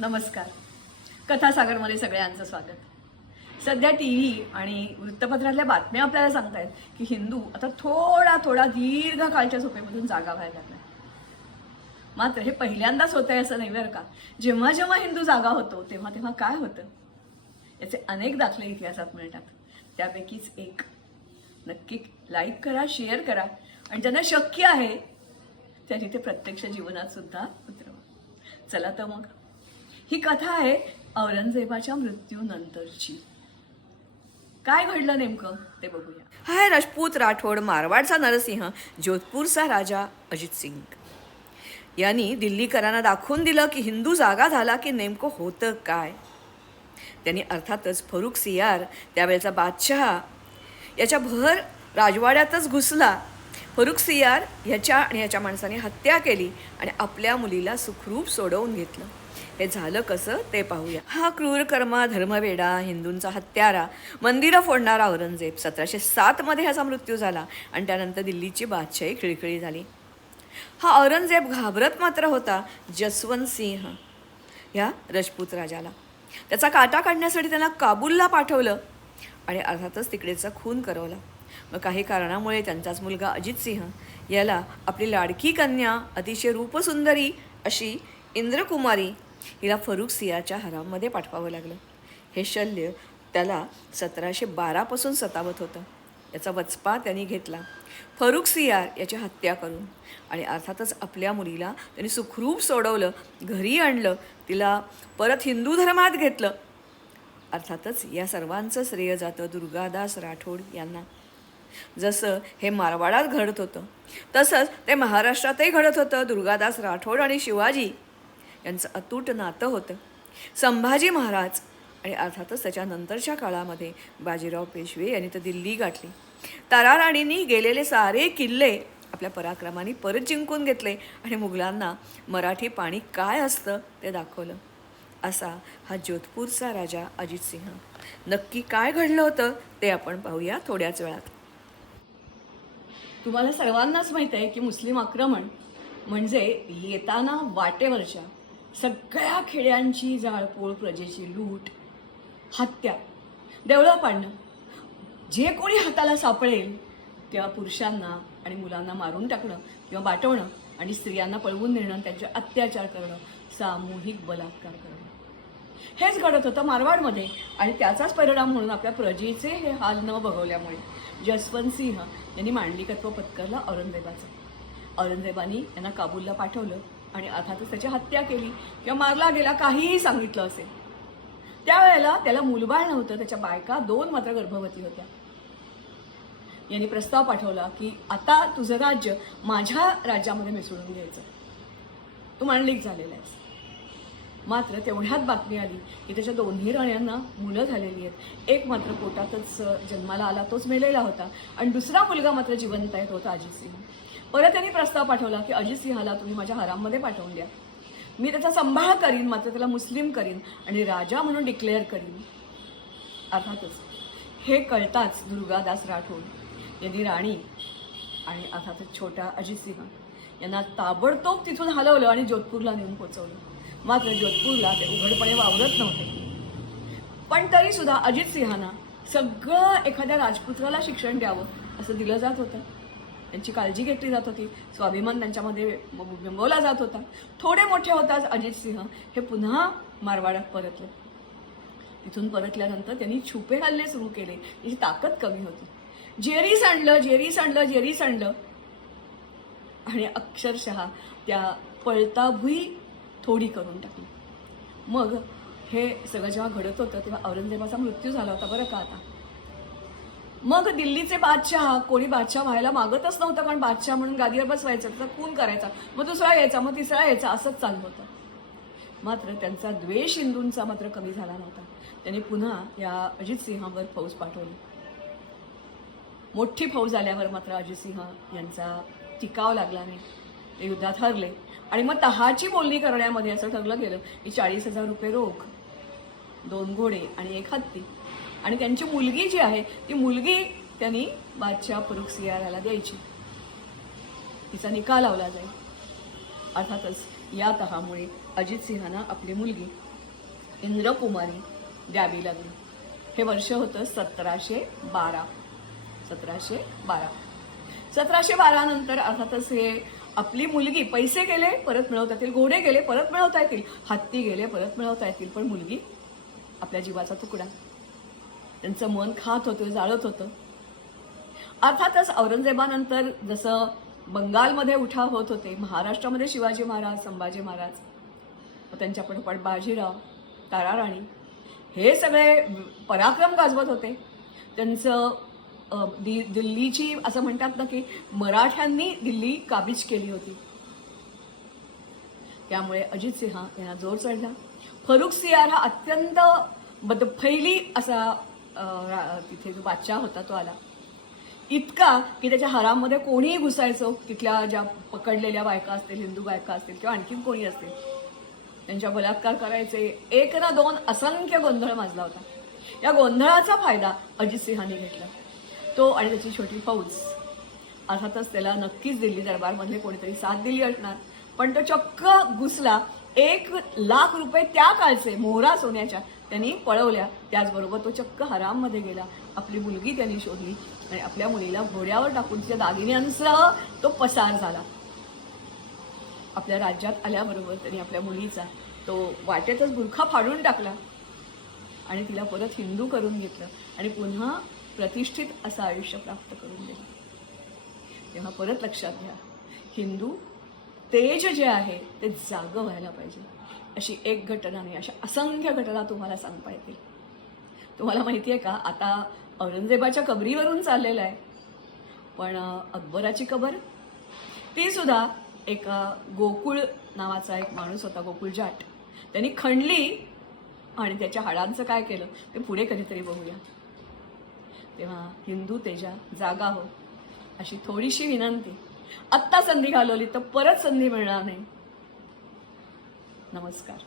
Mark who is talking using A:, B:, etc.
A: नमस्कार. कथासागरमध्ये सगळ्यांचं स्वागत. सध्या टी व्ही आणि वृत्तपत्रातल्या बातम्या आपल्याला सांगतायत की हिंदू आता थोडा थोडा दीर्घ काळच्या झोपेमधून जागा व्हायला लागला मात्र हे पहिल्यांदाच होत आहे असं नाही बरं का? जेव्हा जेव्हा हिंदू जागा होतो तेव्हा तेव्हा काय होतं? याचे अनेक दाखले इतिहासात मिळतात. त्यापैकीच एक. नक्की लाईक करा शेअर करा. आणि ज्यांना शक्य आहे त्यांनी ते प्रत्यक्ष जीवनात सुद्धा उतरवा. चला तर मग. ही कथा आहे औरंगजेबाच्या मृत्यूनंतरची. काय घडलं नेमकं ते बघूया.
B: हा राजपूत राठोड मारवाडचा नरसिंह जोधपूरचा राजा अजित सिंग. यांनी दिल्लीकरांना दाखवून दिलं की हिंदू जागा झाला की नेमकं होतं काय. त्यांनी अर्थातच फरुख सियार त्यावेळेचा बादशहा याच्या भर राजवाड्यातच घुसला. फरुख सियार ह्याच्या आणि ह्याच्या माणसाने हत्या केली आणि आपल्या मुलीला सुखरूप सोडवून घेतलं. हे झालं कसं ते पाहूया. हा क्रूर कर्मा धर्मवेडा हिंदूंचा हत्यारा मंदिरं फोडणारा औरंगजेब सतराशे सातमध्ये ह्याचा मृत्यू झाला आणि त्यानंतर दिल्लीची बादशाही खिळखिळी झाली. हा औरंगजेब घाबरत मात्र होता जसवंत सिंह ह्या रजपूत राजाला. त्याचा काटा काढण्यासाठी त्यांना काबूलला पाठवलं आणि अर्थातच तिकडेचा खून करवला. मग काही कारणामुळे त्यांचाच मुलगा अजित सिंह याला आपली लाडकी कन्या अतिशय रूपसुंदरी अशी इंद्रकुमारी हिला फरुख सियाच्या हराममध्ये पाठवावं लागलं. हे शल्य त्याला सतराशे बारापासून सतावत होतं. याचा वचपा त्यांनी घेतला. फरुख सियार याची हत्या करून आणि अर्थातच आपल्या मुलीला त्यांनी सुखरूप सोडवलं घरी आणलं तिला परत हिंदू धर्मात घेतलं. अर्थातच या सर्वांचं श्रेय जातं दुर्गादास राठोड यांना. जसं हे मारवाडात घडत होतं तसंच ते महाराष्ट्रातही घडत होतं. दुर्गादास राठोड आणि शिवाजी यांचं अतूट नातं होतं. संभाजी महाराज आणि अर्थातच त्याच्यानंतरच्या काळामध्ये बाजीराव पेशवे यांनी तर दिल्ली गाठली. ताराराणींनी गेलेले सारे किल्ले आपल्या पराक्रमाने परत जिंकून घेतले आणि मुघलांना मराठी पाणी काय असतं ते दाखवलं. असा हा जोधपूरचा राजा अजित सिंह. नक्की काय घडलं होतं ते आपण पाहूया थोड्याच वेळात.
A: तुम्हाला सर्वांनाच माहीत आहे की मुस्लिम आक्रमण म्हणजे येताना वाटेवरच्या सगळ्या खेड्यांची जाळपोळ प्रजेची लूट हत्या. देवळं पाडणं जे कोणी हाताला सापडेल त्या पुरुषांना आणि मुलांना मारून टाकणं किंवा बाटवणं आणि स्त्रियांना पळवून नेणं त्यांचे अत्याचार करणं सामूहिक बलात्कार करणं. हेच घडत होतं मारवाडमध्ये आणि त्याचाच परिणाम म्हणून आपल्या प्रजेचे हे हाल न बघवल्यामुळे जसवंत सिंह यांनी मांडलिकत्व पत्करलं औरंगजेबाचं. औरंगजेबानी यांना काबूलला पाठवलं. आणि अर्थातच त्याची हत्या केली किंवा मारला गेला काहीही सांगितलं असेल. त्यावेळेला त्याला मुलबाळ नव्हतं त्याच्या बायका दोन मात्र गर्भवती होत्या. यांनी प्रस्ताव पाठवला की आता तुझं राज्य माझ्या राज्यामध्ये मिसळून घ्यायचं तू मांडलिक झालेला आहेस. मात्र तेवढ्यात बातमी आली की त्याच्या दोन्ही राण्यांना मुलं झालेली आहेत. एक मात्र पोटातच जन्माला आला तोच मेलेला होता. आणि दुसरा मुलगा मात्र जिवंत आहे तो होता अजित सिंह. परत त्यांनी प्रस्ताव पाठवला की अजित सिंहाला तुम्ही माझ्या हराममध्ये पाठवून द्या. मी त्याचा संभाळ करीन मात्र त्याला मुस्लिम करीन आणि राजा म्हणून डिक्लेअर करीन. अर्थातच हे कळताच दुर्गादास राठोड यांनी राणी आणि अर्थातच छोटा अजित सिंह यांना ताबडतोब तिथून हलवलं आणि जोधपूरला नेऊन पोचवलं. मात्र जोधपूरला ते उघडपणे वावरत नव्हते. पण तरी सुद्धा अजित सिंहांना सगळं एखाद्या राजपुत्राला शिक्षण द्यावं असं दिलं जात होतं. त्यांची काळजी घेतली जात होती. स्वाभिमान त्यांच्यामध्ये बिंबवला जात होता. थोडे मोठे होताच अजित सिंह हे पुन्हा मारवाड्यात परतले. तिथून परतल्यानंतर त्यांनी छुपे हल्ले सुरू केले. त्याची ताकद कमी होती. जेरी सांडलं जेरी सांडलं जेरी सांडलं. आणि अक्षरशः त्या पळताभुई थोडी करून टाकली. मग हे सगळं जेव्हा घडत होतं तेव्हा औरंगजेबाचा मृत्यू झाला होता बरं का आता. मग दिल्लीचे बादशाह कोणी बादशाह व्हायला मागतच नव्हतं कारण बादशाह म्हणून गादीवर बसवायचं त्याचा खून करायचा मग दुसरा यायचा मग तिसरा यायचा असंच चालू होतं. मात्र त्यांचा द्वेष हिंदूंचा मात्र कमी झाला नव्हता. त्यांनी पुन्हा या अजित सिंहावर फौज पाठवली. मोठी फौज आल्यावर मात्र अजित सिंह यांचा टिकाव लागला नाही. युद्धात हरले. आणि मग तहाची बोलणी करण्यामध्ये असं ठरलं गेलं की चाळीस हजार रुपये रोख दोन घोडे आणि एक हत्ती. आणि त्यांची मुलगी जी आहे ती मुलगी त्यांनी बादशाह फरुख सियाराला द्यायची. तिचा निकाल लावला जाईल. अर्थातच या तहामुळे अजित सिंहानं आपली मुलगी इंद्रकुमारी द्यावी लागली. हे वर्ष होतं सतराशे बारा. सतराशे बारा. सतराशे बारा नंतर अर्थातच हे आपली मुलगी पैसे गेले परत मिळवता येतील. घोडे गेले परत मिळवता येतील. हत्ती गेले परत मिळवता येतील. पण मुलगी आपल्या जीवाचा तुकडा. त्यांचं मन खात होतं जाळत होतं. अर्थातच औरंगजेबानंतर जसं बंगालमध्ये उठाव होत होते महाराष्ट्रामध्ये शिवाजी महाराज संभाजी महाराज त्यांच्या पाठोपाठ बाजीराव ताराराणी हे सगळे पराक्रम गाजवत होते. त्यांचं दि दिल्लीची असं म्हणतात ना की मराठ्यांनी दिल्ली काबीज केली होती. त्यामुळे अजित सिंह यांना जोर चढला. फरुख सियार हा अत्यंत बदफैली असा तिथे जो बादशाह होता तो आला. इतका की त्याच्या हरामध्ये कोणीही घुसायचो तिथल्या ज्या पकडलेल्या बायका असतील हिंदू बायका असतील किंवा आणखीन कोणी असतील त्यांच्या बलात्कार करायचे एक ना दोन असंख्य गोंधळ माजला होता. या गोंधळाचा फायदा अजित सिंहाने घेतला. तो आणि त्याची छोटी फौज. अर्थातच त्याला नक्कीच दिल्ली दरबारमधले कोणीतरी साथ दिली असणार. पण तो चक्क घुसला. एक लाख रुपये त्या काळचे मोहरा सोन्याच्या त्यांनी पळवल्या. त्याचबरोबर तो चक्क हराममध्ये गेला. आपली मुलगी त्यांनी शोधली आणि आपल्या मुलीला घोड्यावर टाकून तिच्या दागिन्यांसह तो पसार झाला. आपल्या राज्यात आल्याबरोबर त्यांनी आपल्या मुलीचा तो वाटेतच बुरखा फाडून टाकला. आणि तिला परत हिंदू करून घेतलं आणि पुन्हा प्रतिष्ठित असं आयुष्य प्राप्त करून दिलं. तेव्हा परत लक्षात घ्या हिंदू तेज जे आहे ते जागं व्हायला पाहिजे. अशी एक घटना नाही अशा असंख्य घटना तुम्हाला सांगता येतील. तुम्हाला माहिती आहे का आता औरंगजेबाच्या कबरीवरून चाललेलं आहे. पण अकबराची कबर ती सुद्धा एका गोकुळ नावाचा एक माणूस होता गोकुळ जाट. त्यांनी खणली आणि त्याच्या हाडांचं काय केलं ते पुढे कधीतरी बघूया. तेव्हा हिंदू तेजा जागा हो अशी थोडीशी विनंती. आत्ता संधी घालवली तर परत संधी मिळणार नाही. नमस्कार.